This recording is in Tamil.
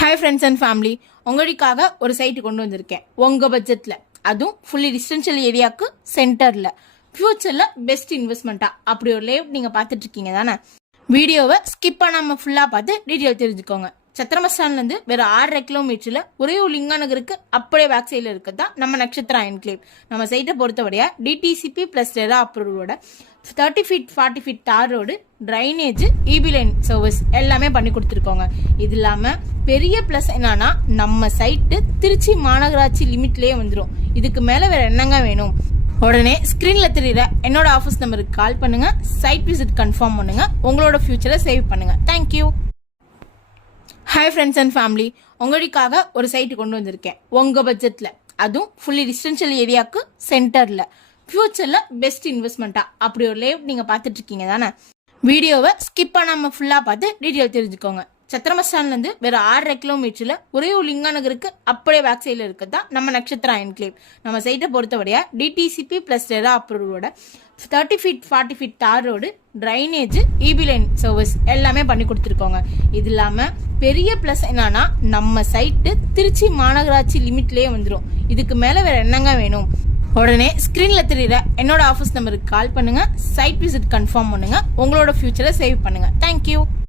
ஹாய் ஃப்ரெண்ட்ஸ் அண்ட் ஃபேமிலி, உங்களுக்காக ஒரு சைட்டு கொண்டு வந்திருக்கேன். உங்கள் பட்ஜெட்டில், அதுவும் ஃபுல்லி ரெசிடென்ஷியல் ஏரியாவுக்கு சென்டரில், ஃபியூச்சரில் பெஸ்ட் இன்வெஸ்ட்மெண்ட்டாக அப்படி ஒரு லேஅவுட் நீங்கள் பார்த்துட்டு இருக்கீங்க தானே? வீடியோவை ஸ்கிப் பண்ணாமல் ஃபுல்லாக பார்த்து டீட்டெயில் தெரிஞ்சுக்கோங்க. சத்திரம் பஸ் ஸ்டாண்ட்லேருந்து வேறு 6.5 கிலோமீட்டரில் ஒரே ஒரு லிங்கா நகருக்கு அப்படியே பேக் சைடில் இருக்கிறது தான் நம்ம நட்சத்திரா என்க்ளேவ். நம்ம சைட்டை பொறுத்தவரையா டிடிசிபி ப்ளஸ் ரெரா அப்ரூவோட 30 feet 40 feet tar road, drainage, EB line service எல்லாமே பண்ணி கொடுத்துருக்கோங்க. இது இல்லாமல் பெரிய ப்ளஸ் என்னன்னா, நம்ம சைட்டு திருச்சி மாநகராட்சி லிமிட்லேயே வந்துடும். இதுக்கு மேலே வேறு என்னங்க வேணும்? உடனே ஸ்க்ரீனில் தெரியுற என்னோட ஆஃபீஸ் நம்பருக்கு கால் பண்ணுங்கள். சைட் விசிட் கன்ஃபார்ம் பண்ணுங்கள். உங்களோட ஃபியூச்சரை சேவ் பண்ணுங்கள். Thank you. Hi friends and family, உங்களுக்காக ஒரு சைட்டு கொண்டு வந்திருக்கேன். உங்கள் பட்ஜெட்டில், அதுவும் ஃபுல்லி ரெசிடென்ஷியல் ஏரியாவுக்கு சென்டரில், ஃபியூச்சரில் பெஸ்ட் இன்வெஸ்ட்மெண்ட்டாக அப்படி ஒரு லேஅவுட் நீங்கள் பார்த்துட்டு இருக்கீங்க தானே? வீடியோவை ஸ்கிப் பண்ணாமல் ஃபுல்லாக பார்த்து டீட்டெயில் தெரிஞ்சுக்கோங்க. சத்திரம் பஸ் ஸ்டாண்ட்லேருந்து வேறு 6.5 கிலோமீட்டரில் ஒரே ஒரு லிங்கா நகருக்கு அப்படியே பேக் சைடில் இருக்கிறது தான் நம்ம நட்சத்திரா என்க்ளேவ். நம்ம சைட்டை பொறுத்தவரையா டிடிசிபி ப்ளஸ் ரெரா அப்ரூவோட 30 feet 40 feet tar road, drainage, EB line service எல்லாமே பண்ணி கொடுத்துருக்கோங்க. இது இல்லாமல் பெரிய ப்ளஸ் என்னன்னா, நம்ம சைட்டு திருச்சி மாநகராட்சி லிமிட்லேயே வந்துடும். இதுக்கு மேலே வேறு என்னங்க வேணும்? உடனே ஸ்க்ரீனில் தெரியுற என்னோட ஆஃபீஸ் நம்பருக்கு கால் பண்ணுங்கள். சைட் விசிட் கன்ஃபார்ம் பண்ணுங்கள். உங்களோட ஃபியூச்சரை சேவ் பண்ணுங்கள். தேங்க்யூ.